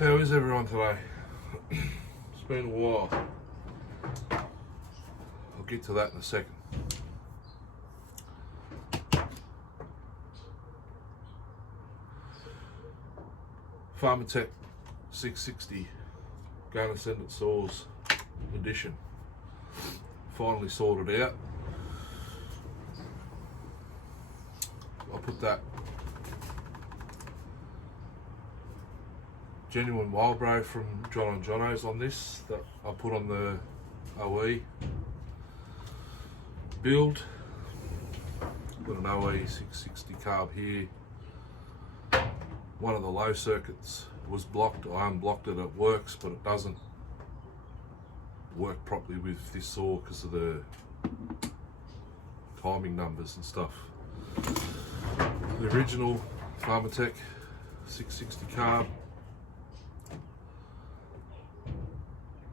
How is everyone today? It's been a while. I'll get to that in a second. Pharmatech 660 going to send it saws edition. Finally sorted out. I'll put that genuine Wildbro from John & Jono's on this that I put on the OE build. Got an OE 660 carb here. One of the low circuits was blocked. I unblocked it, it works, but it doesn't work properly with this saw because of the timing numbers and stuff. The original Pharmatech 660 carb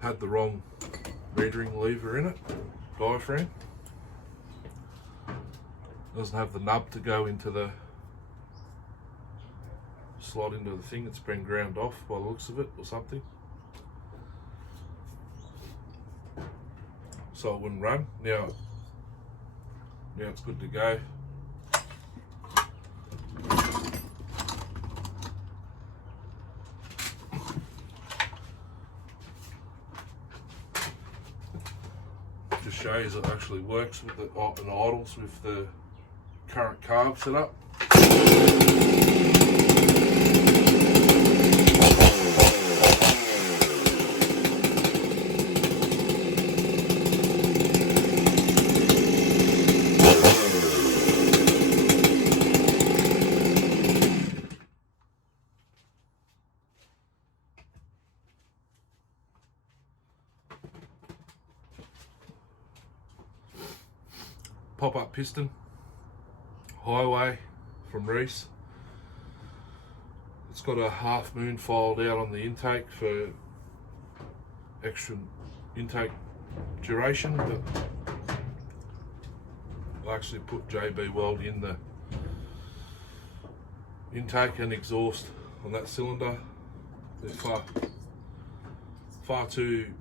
had the wrong metering lever in it, diaphragm. Doesn't have the nub to go into the slot into the thing. It's been ground off by the looks of it or something. So it wouldn't run. Now it's good to go. Just shows it actually works with the and idles with the current carb set up. Pop-up piston, highway from Reese. It's got a half moon filed out on the intake for extra intake duration, but I actually put JB weld in the intake and exhaust on that cylinder. They're far too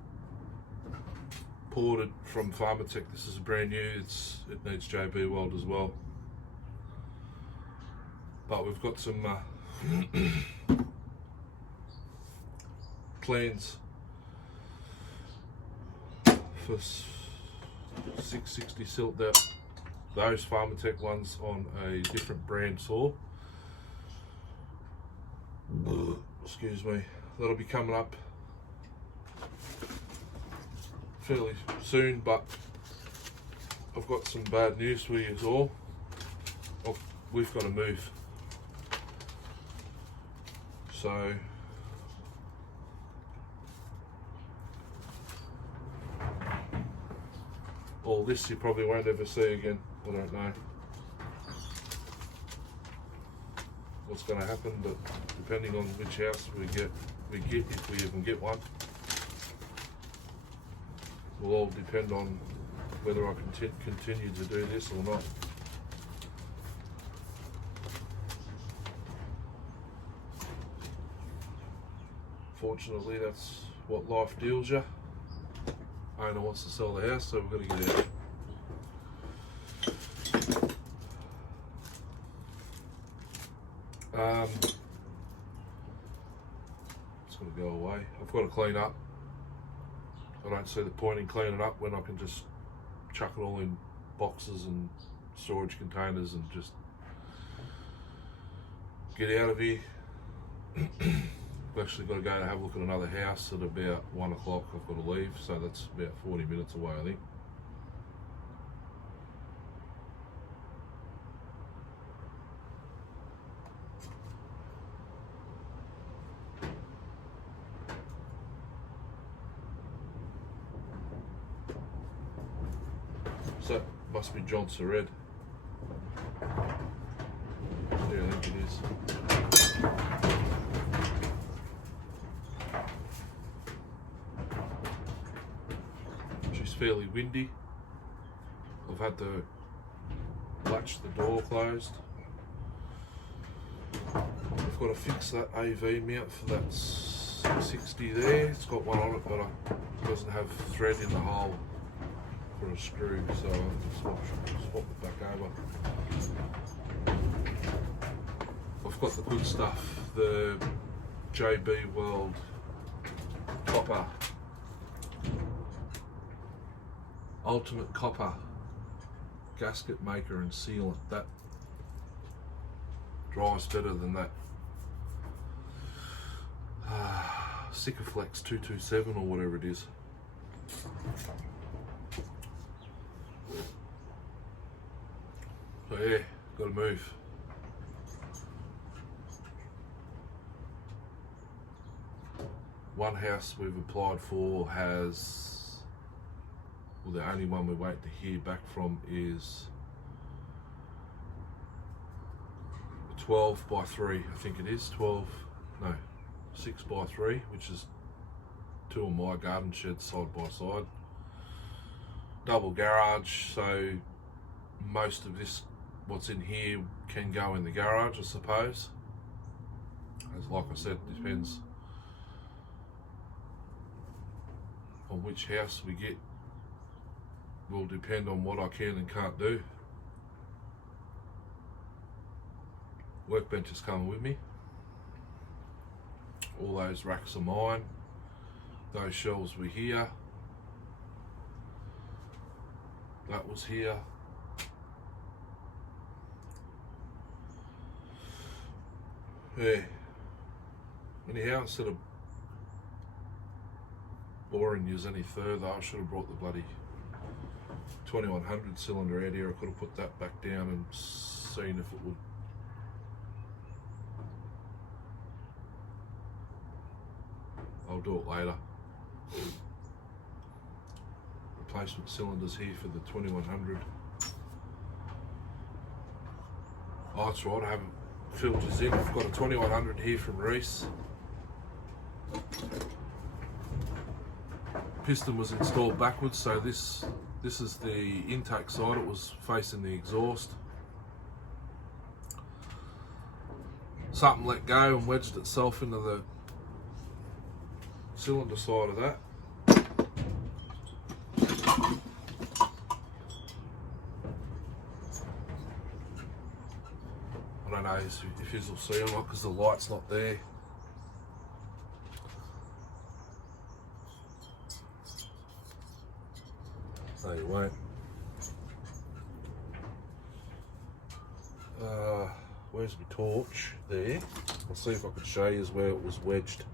ported from Pharmatech. This is brand new. It needs JB weld as well. But we've got some plans for 660 silt those Pharmatech ones on a different brand saw. Excuse me. That'll be coming up fairly soon, but I've got some bad news for you all. We've got to move. So all this you probably won't ever see again. I don't know what's going to happen, but depending on which house we get if we even get one, will all depend on whether I can continue to do this or not. Fortunately, that's what life deals you. Owner wants to sell the house, so we've got to get out. It's going to go away. I've got to clean up. I don't see the point in cleaning up when I can just chuck it all in boxes and storage containers and just get out of here. I've actually got to go to have a look at another house at about 1 o'clock. I've got to leave, so that's about 40 minutes away, I think. So that must be John Sered. Yeah, I think it is. She's fairly windy. I've had to latch the door closed. I've got to fix that AV mount for that 660 there. It's got one on it, but it doesn't have thread in the hole for a screw, so I'll swap it back over. I've got the good stuff, the JB World copper, ultimate copper gasket maker and sealant. That dries better than that Sikaflex 227 or whatever it is. So yeah, gotta move. One house we've applied for has, well, the only one we're waiting to hear back from is 12 by 3, I think it is, 6 by 3, which is 2 of my garden sheds side by side. Double garage, so most of this, what's in here, can go in the garage, I suppose. As like I said, it depends on which house we get. Will depend on what I can and can't do. Workbench is coming with me. All those racks are mine. Those shelves were here. That was here. Yeah. Anyhow, instead of boring you any further, I should have brought the bloody 2100 cylinder out here. I could have put that back down and seen if it would. I'll do it later. Replacement cylinders here for the 2100. Oh, that's right, I haven't filters in. I've got a 2100 here from Reese. Piston was installed backwards, so this is the intake side. It was facing the exhaust. Something let go and wedged itself into the cylinder side of that. I don't know if you will see or not because the light's not there. No, you won't. Where's my torch? There. I'll see if I can show you where it was wedged.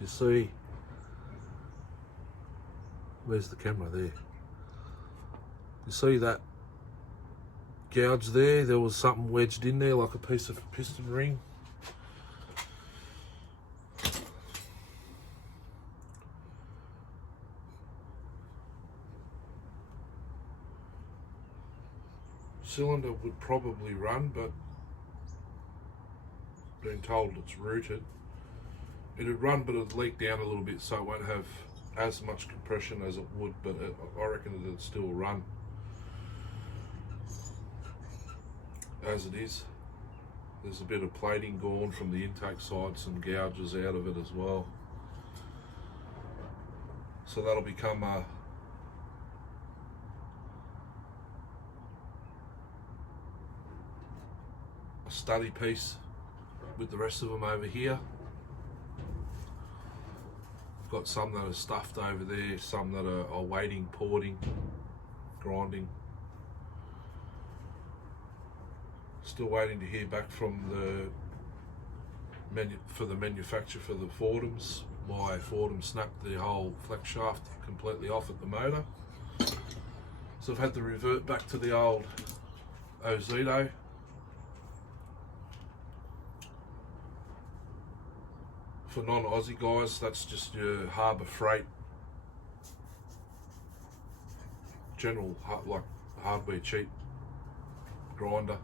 You see, where's the camera there? You see that gouge there? There was something wedged in there like a piece of piston ring. Cylinder would probably run, but been told it's rooted. It'd run, but it'd leak down a little bit, so it won't have as much compression as it would, but I reckon it'd still run as it is. There's a bit of plating gone from the intake side, some gouges out of it as well. So that'll become a study piece with the rest of them over here. I've got some that are stuffed over there, some that are waiting, porting, grinding. Still waiting to hear back from the manufacturer for the Fordhams. My Fordham snapped the whole flex shaft completely off at the motor, so I've had to revert back to the old Ozito. For non-Aussie guys, that's just your Harbour Freight, general like hardware cheap grinder.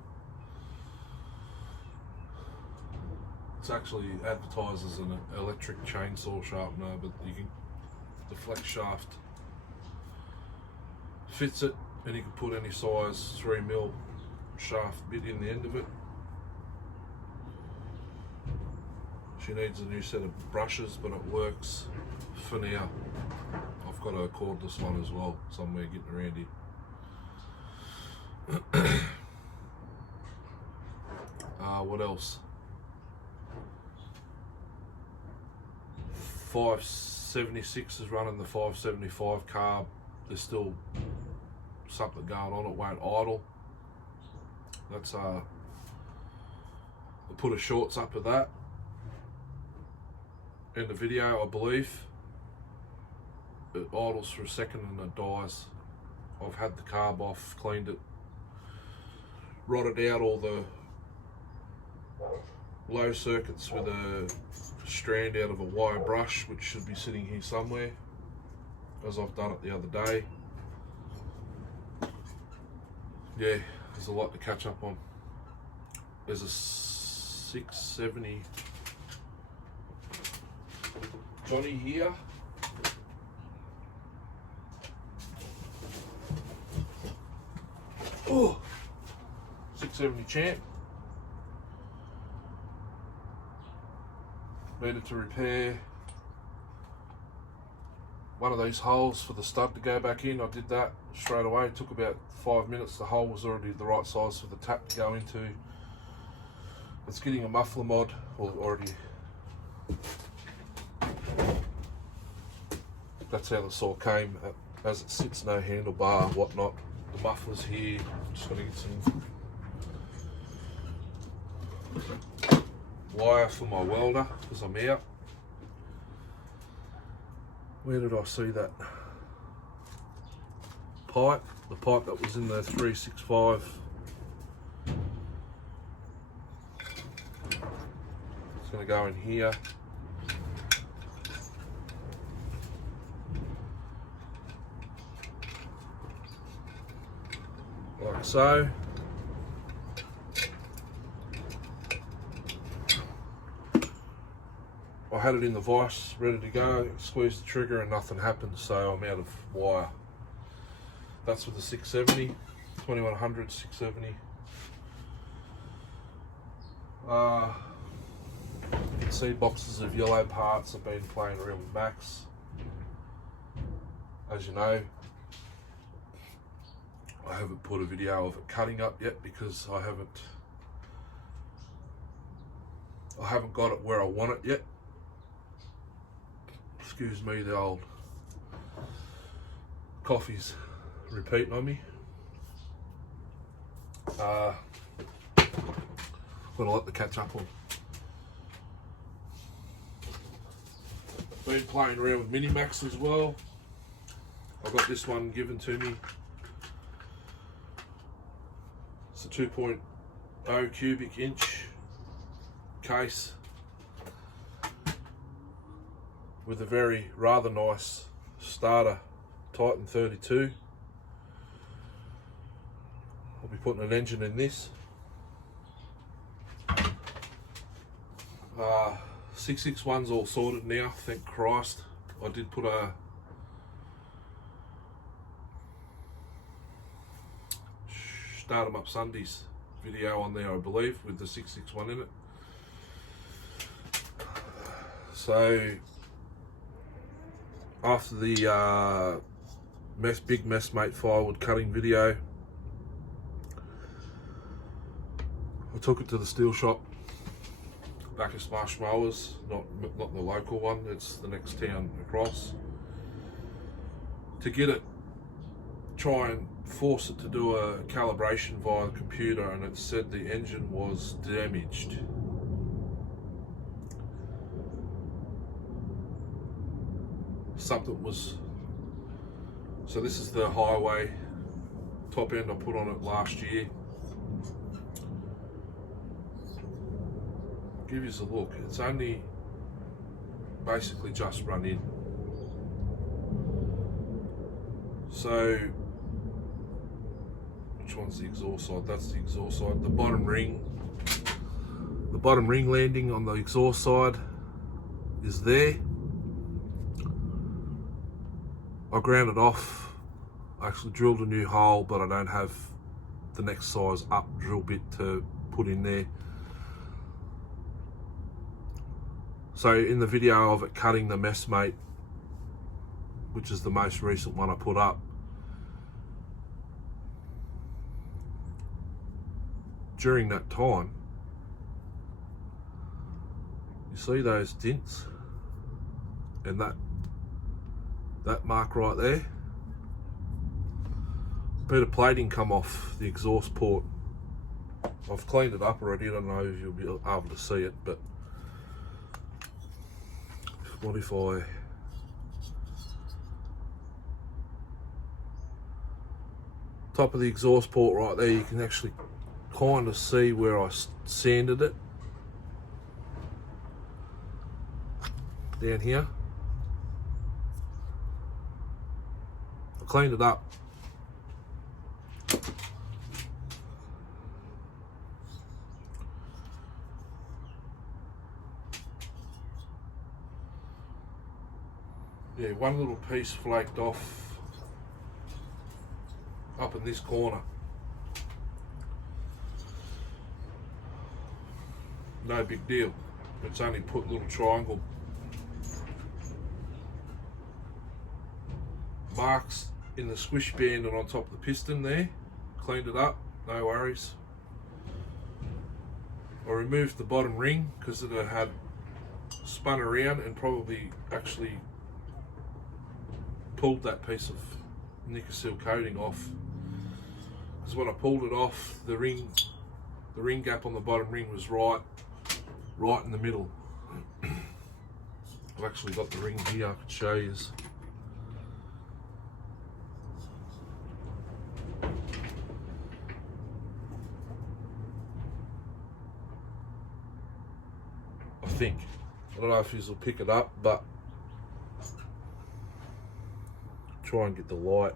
It's actually advertised as an electric chainsaw sharpener, but you can, the flex shaft fits it, and you can put any size 3mm shaft bit in the end of it. She needs a new set of brushes, but it works for now. I've got a cordless one as well, somewhere getting around here. What else? 576 is running the 575 carb. There's still something going on, it won't idle. That's I put a shorts up of that in the video, I believe. It idles for a second and it dies. I've had the carb off, cleaned it, rotted out all the low circuits with a strand out of a wire brush, which should be sitting here somewhere, as I've done it the other day. Yeah, there's a lot to catch up on. There's a 670 Johnny here. Oh, 670 Champ. Needed to repair one of these holes for the stud to go back in. I did that straight away. It took about 5 minutes. The hole was already the right size for the tap to go into. It's getting a muffler mod, or already. That's how the saw came. As it sits, no handlebar, whatnot. The muffler's here. I'm just going to get some wire for my welder because I'm out. Where did I see that pipe? The pipe that was in the 365. It's going to go in here. Like so. I had it in the vise, ready to go, squeezed the trigger and nothing happened, so I'm out of wire. That's with the 670, 2100, 670. You can see boxes of yellow parts. I've been playing around with Max. As you know, I haven't put a video of it cutting up yet because I haven't got it where I want it yet. Excuse me, the old coffee's repeating on me. Got a lot to catch up on. Been playing around with Minimax as well. I got this one given to me. It's a 2.0 cubic inch case with a very rather nice starter Titan 32. I'll be putting an engine in this. 661's all sorted now, thank Christ. I did put a Start 'em Up Sundays video on there, I believe, with the 661 in it. So after the big messmate firewood cutting video, I took it to the Stihl shop, Bacchus Marsh Mowers, not the local one, it's the next town across, to get it, try and force it to do a calibration via the computer, and it said the engine was damaged. Something was, so this is the highway top end I put on it last year. Give you a look, it's only basically just run in. So which one's the exhaust side? That's the exhaust side. The bottom ring landing on the exhaust side is there. I ground it off I actually drilled a new hole, but I don't have the next size up drill bit to put in there. So in the video of it cutting the messmate, which is the most recent one I put up, during that time, you see those dints and that mark right there? A bit of plating come off the exhaust port. I've cleaned it up already. I don't know if you'll be able to see it, but what if I top of the exhaust port right there, you can actually kind of see where I sanded it down here. I cleaned it up. Yeah, one little piece flaked off up in this corner. No big deal. It's only put little triangle marks in the squish band and on top of the piston there. Cleaned it up, no worries. I removed the bottom ring because it had spun around and probably actually pulled that piece of Nickel coating off. Because when I pulled it off, the ring gap on the bottom ring was right in the middle. I've actually got the ring here, I could show you. I think. I don't know if you'll pick it up, but try and get the light.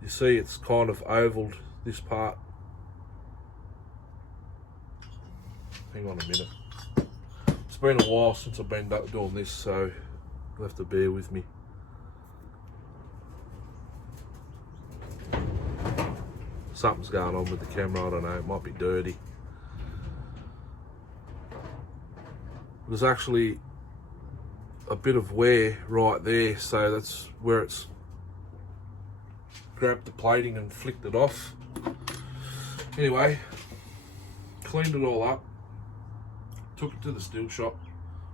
You see it's kind of ovaled, this part. Hang on a minute. It's been a while since I've been doing this, so you'll have to bear with me. Something's going on with the camera, I don't know, it might be dirty. There's actually a bit of wear right there, so that's where it's grabbed the plating and flicked it off. Anyway, cleaned it all up, took it to the Stihl shop,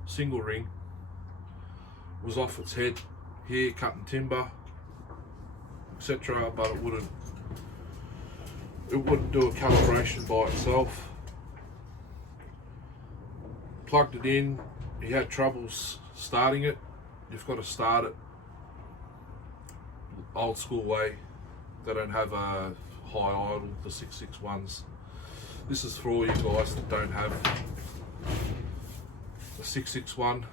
single ring, was off its head here, cutting timber, etc., but it wouldn't do a calibration by itself. Plugged it in, he had troubles starting it. You've got to start it old school way. They don't have a high idle, the 661s. This is for all you guys that don't have a 661.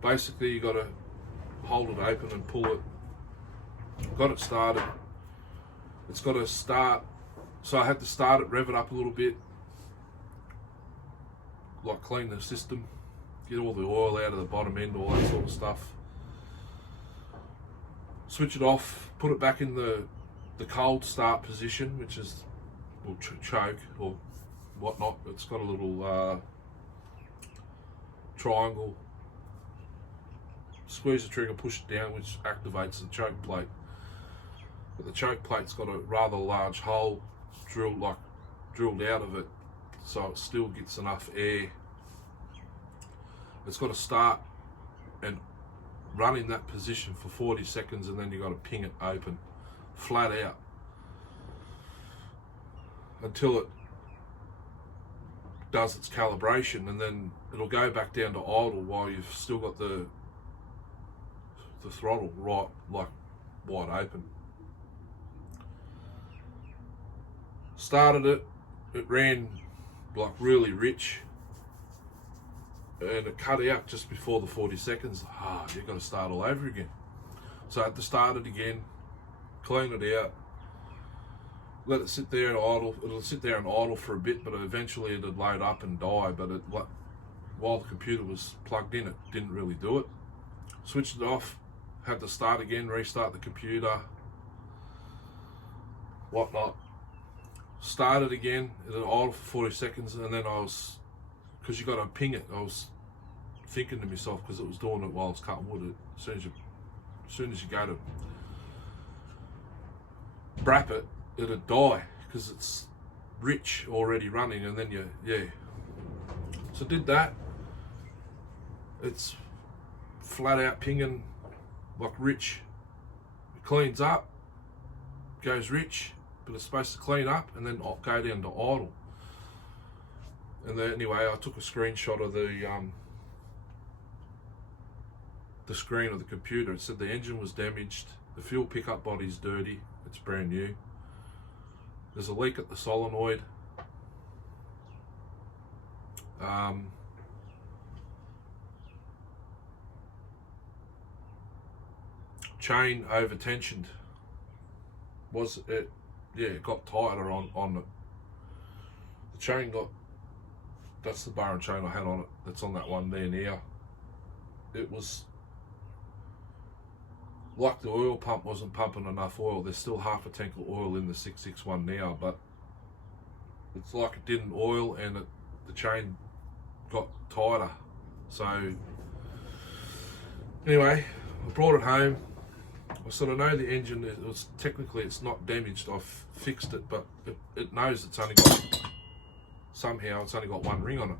Basically you got to hold it open and pull it. Got it started. It's got to start, so I had to start it, rev it up a little bit, like clean the system, get all the oil out of the bottom end, all that sort of stuff. Switch it off, put it back in the cold start position, which is, well, choke or whatnot. It's got a little triangle. Squeeze the trigger, push it down, which activates the choke plate. But the choke plate's got a rather large hole drilled out of it, so it still gets enough air. It's got to start and run in that position for 40 seconds, and then you've got to ping it open, flat out, until it does its calibration, and then it'll go back down to idle while you've still got the throttle right, like wide open. Started it, it ran like really rich, and it cut out just before the 40 seconds. You've got to start all over again. So I had to start it again, clean it out, let it sit there and idle. It'll sit there and idle for a bit, but eventually it'd load up and die. But while the computer was plugged in, it didn't really do it. Switched it off, had to start again, restart the computer, whatnot. Started again, it idle for 40 seconds, and then I was, because you got to ping it, I was thinking to myself, because it was doing it while I was cutting wood, as soon as you go to brap it, it'd die, because it's rich already running, and then so did that. It's flat out pinging like rich. It cleans up, goes rich, but it's supposed to clean up and then go down to idle. And then anyway, I took a screenshot of the screen of the computer. It said the engine was damaged, the fuel pickup body's dirty, it's brand new. There's a leak at the solenoid. Chain over tensioned. Was it? Yeah, it got tighter on it. The chain got. That's the bar and chain I had on it. That's on that one there now. It was like the oil pump wasn't pumping enough oil. There's still half a tank of oil in the 661 now, but it's like it didn't oil, and the chain got tighter. So anyway, I brought it home. I sort of know the engine, it's not damaged. I've fixed it, but it knows it's only got, somehow it's only got one ring on it.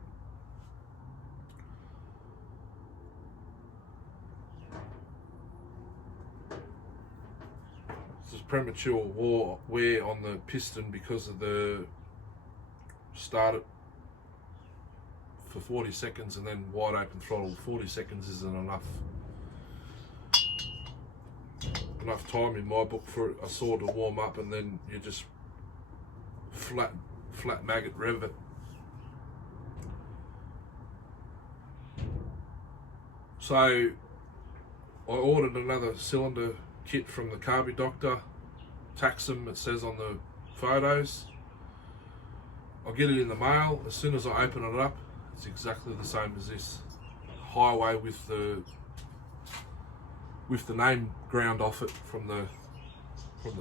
This is premature wear on the piston because of the started for 40 seconds and then wide open throttle. 40 seconds isn't enough time in my book for a saw to warm up, and then you just flat maggot rev it. So I ordered another cylinder kit from the Carby Doctor, Taxum, it says on the photos. I'll get it in the mail. As soon as I open it up, it's exactly the same as this. Highway with the name ground off it from the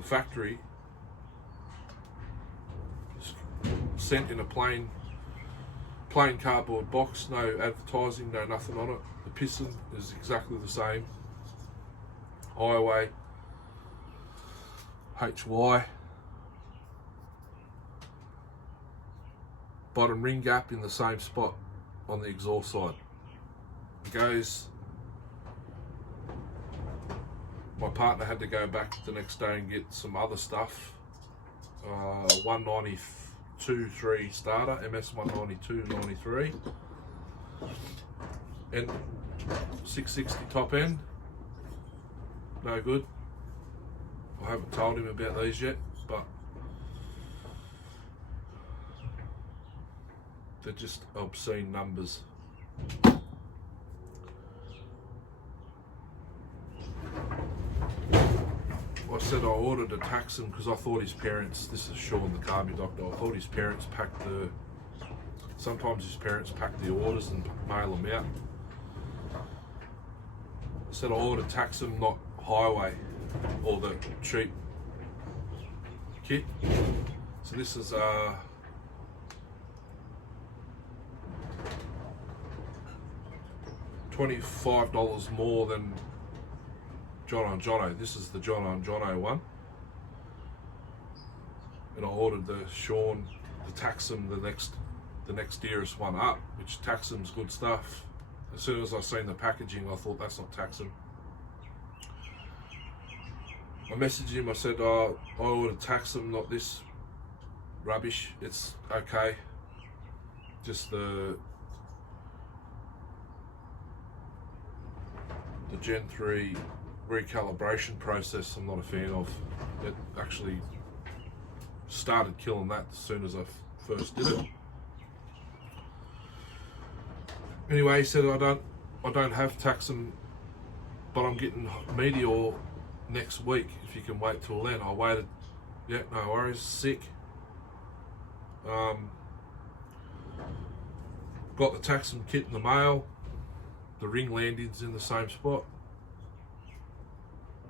factory. Sent in a plain cardboard box, no advertising, no nothing on it. The piston is exactly the same. Highway, HY. Bottom ring gap in the same spot on the exhaust side. It goes. My partner had to go back the next day and get some other stuff. 192.3 starter, MS 192.93, and 660 top end. No good. I haven't told him about these yet, but they're just obscene numbers. I said I ordered a Taxum because I thought his parents, this is Sean the Carby Doctor, I thought his parents sometimes his parents pack the orders and mail them out. I said I ordered Taxum, not Highway, or the cheap kit. So this is $25 more than John on Jono. This is the John on Jono one, and I ordered the Sean, the Taxum, the next dearest one up, which Taxum's good stuff. As soon as I seen the packaging, I thought that's not Taxum. I messaged him. I said, "Oh, I ordered Taxum, not this rubbish. It's okay. Just the Gen 3 recalibration process I'm not a fan of. It actually started killing that as soon as I first did it." Anyway, he said, I don't have Taxum, but I'm getting Meteor next week, if you can wait till then. I waited. Yeah, no worries. Sick. Got the Taxum kit in the mail. The ring landings in the same spot.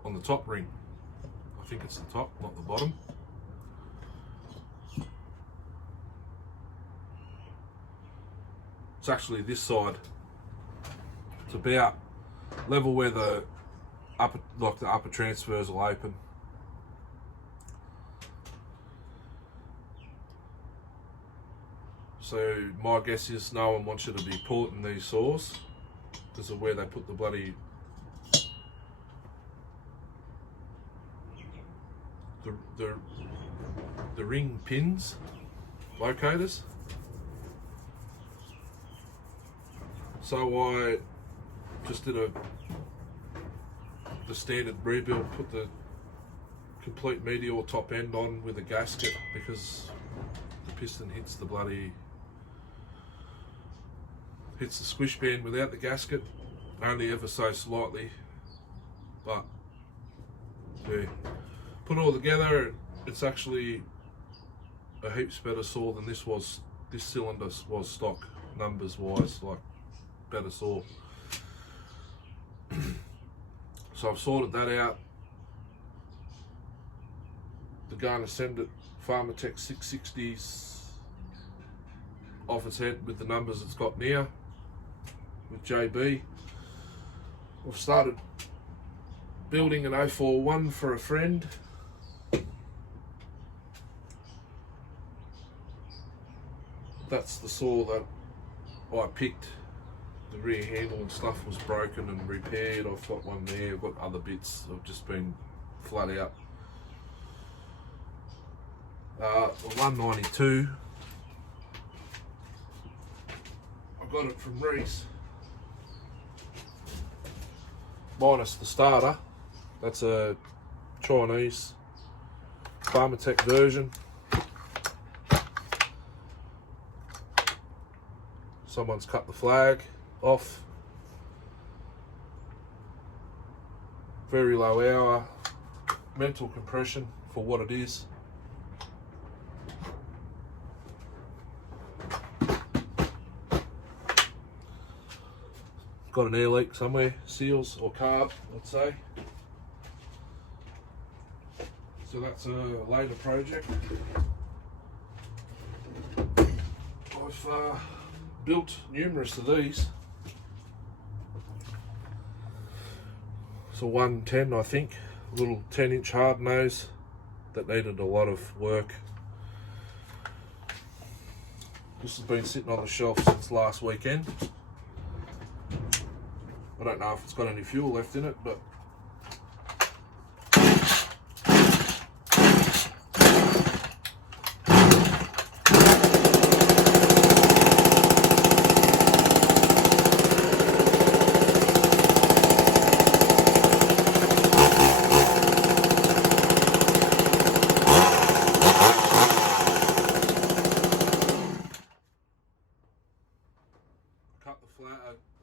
on the top ring. I think it's the top, not the bottom. It's actually this side. It's about level where the upper transfers will open. So my guess is no one wants you to be pulling these saws because of where they put the bloody the ring pins locators. So I just did the standard rebuild, put the complete Meteor top end on with a gasket because the piston hits the squish band without the gasket, only ever so slightly, but yeah, put it all together, it's actually a heaps better saw than this was. This cylinder was stock numbers wise, like better saw. So I've sorted that out. They're going to send it Pharmatech 660s off its head with the numbers it's got now with JB. We've started building an 041 for a friend. That's the saw that I picked. The rear handle and stuff was broken and repaired. I've got one there, I've got other bits, I've just been flat out. The 192, I got it from Reese, minus the starter. That's a Chinese Pharmatech version. Someone's cut the flag off. Very low hour, mental compression for what it is. Got an air leak somewhere, seals or carb, let's say. So that's a later project. I've built numerous of these. It's a 110, I think, a little 10-inch hard nose that needed a lot of work. This has been sitting on the shelf since last weekend. I don't know if it's got any fuel left in it, but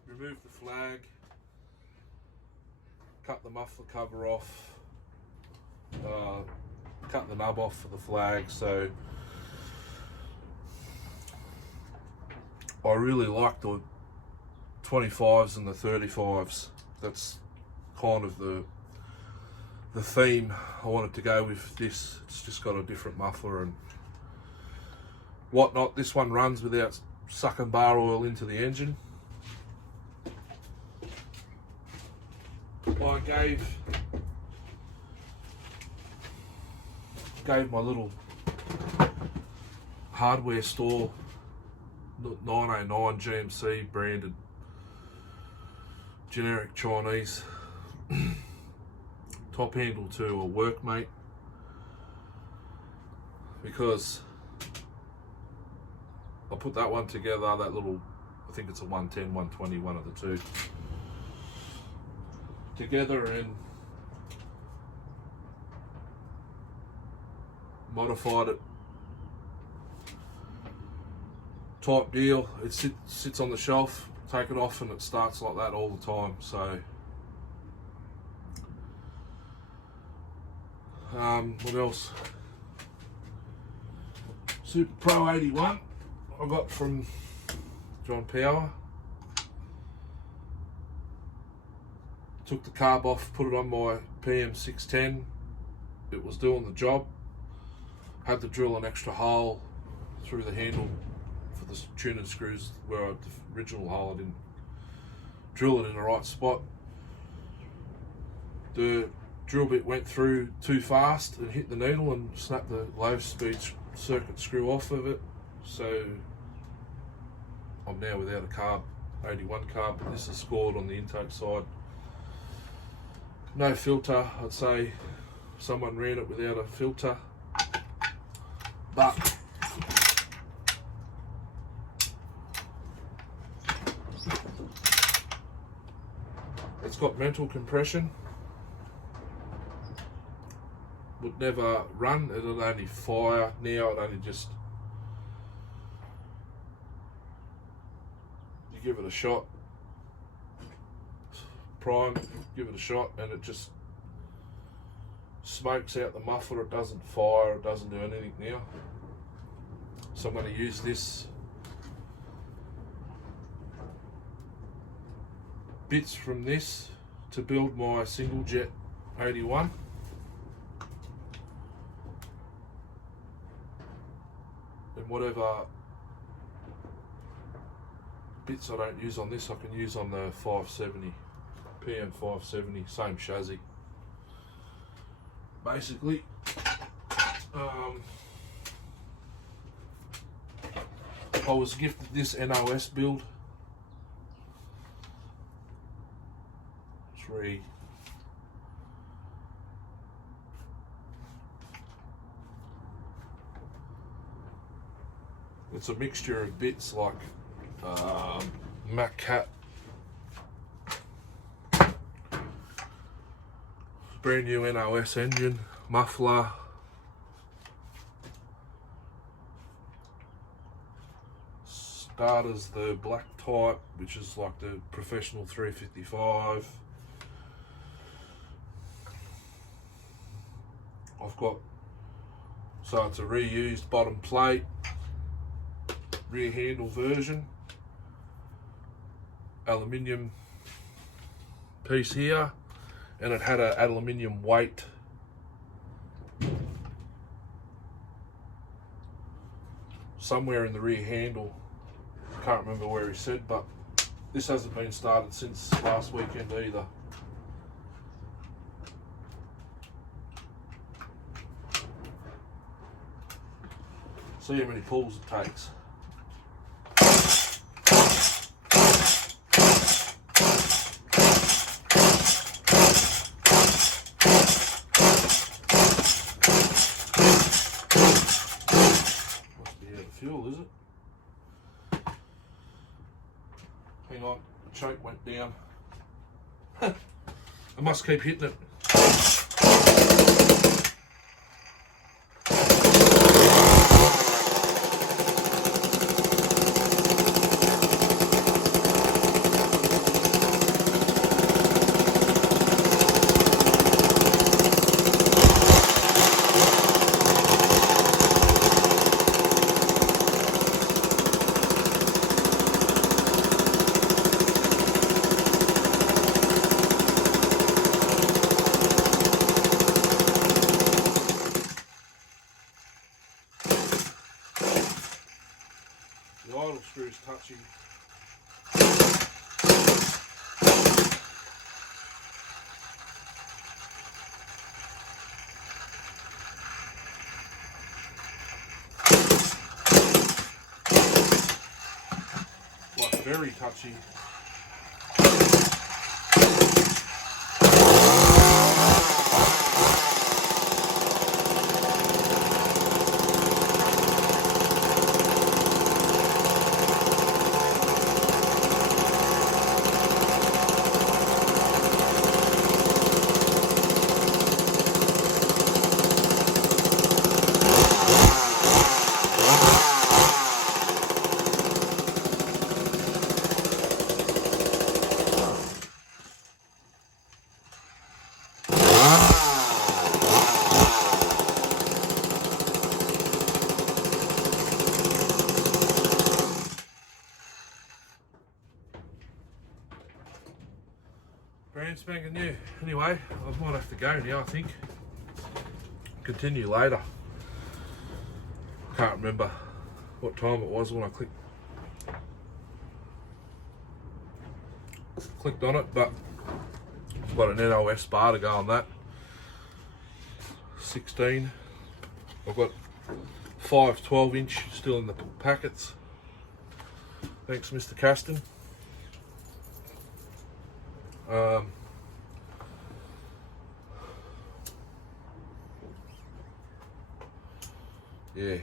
removed the flag, cut the muffler cover off, cut the nub off for the flag. So I really like the 25s and the 35s. That's kind of the theme I wanted to go with this. It's just got a different muffler and whatnot. This one runs without sucking bar oil into the engine. I gave my little hardware store 909 GMC branded generic Chinese top handle to a workmate because I put that one together, that little, I think it's a 110, 120, one of the two, together and modified it. Type deal. It sits on the shelf, take it off and it starts like that all the time. So what else? Super Pro 81 I got from John Power. Took the carb off, put it on my PM610. It was doing the job. Had to drill an extra hole through the handle for the tuning screws where the original hole I didn't drill it in the right spot. The drill bit went through too fast and hit the needle and snapped the low speed circuit screw off of it. So I'm now without a carb, 81 carb, but this is scored on the intake side. No filter, I'd say someone ran it without a filter, but it's got mental compression. Would never run, it'll only fire. Now it only just, you give it a shot, prime, give it a shot, and it just smokes out the muffler. It doesn't fire, it doesn't do anything now. So I'm going to use this bits from this to build my single jet 81. And whatever bits I don't use on this, I can use on the 570, PM570, same chassis. Basically, I was gifted this NOS build. It's a mixture of bits like Mac Cat, brand new NOS engine, muffler, starters, the black type, which is like the professional 355. I've got, so it's a reused bottom plate, rear handle version, aluminium piece here, and it had an aluminium weight somewhere in the rear handle. Can't remember where he said, but this hasn't been started since last weekend either. See how many pulls it takes. Must be out of fuel, is it? Hang on, the choke went down. I must keep hitting it. The idle screw is touching. Like very touchy. spanking new. Anyway, I might have to go now, I think. Continue later. Can't remember what time it was when I clicked on it, but I've got an NOS bar to go on that. 16. I've got 5 12-inch still in the packets. Thanks, Mr. Caston. Yeah,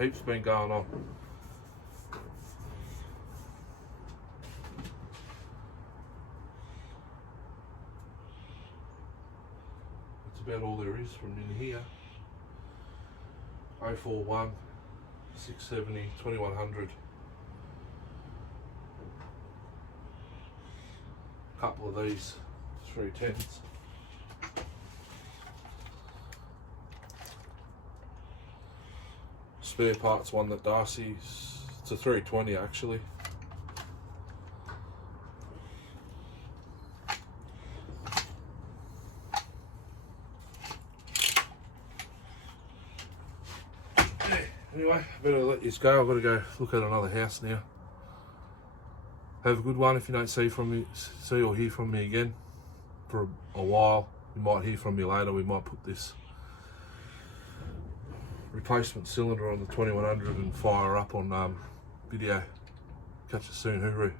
heaps been going on. That's about all there is from in here. 041 670 2100. Couple of these 310s. Spare parts one that Darcy's, it's a 320 actually. Yeah, anyway, I better let you go. I've got to go look at another house now. Have a good one. If you don't see or hear from me again for a while, you might hear from me later. We might put this replacement cylinder on the 2100 and fire up on video. Catch you soon, hooroo.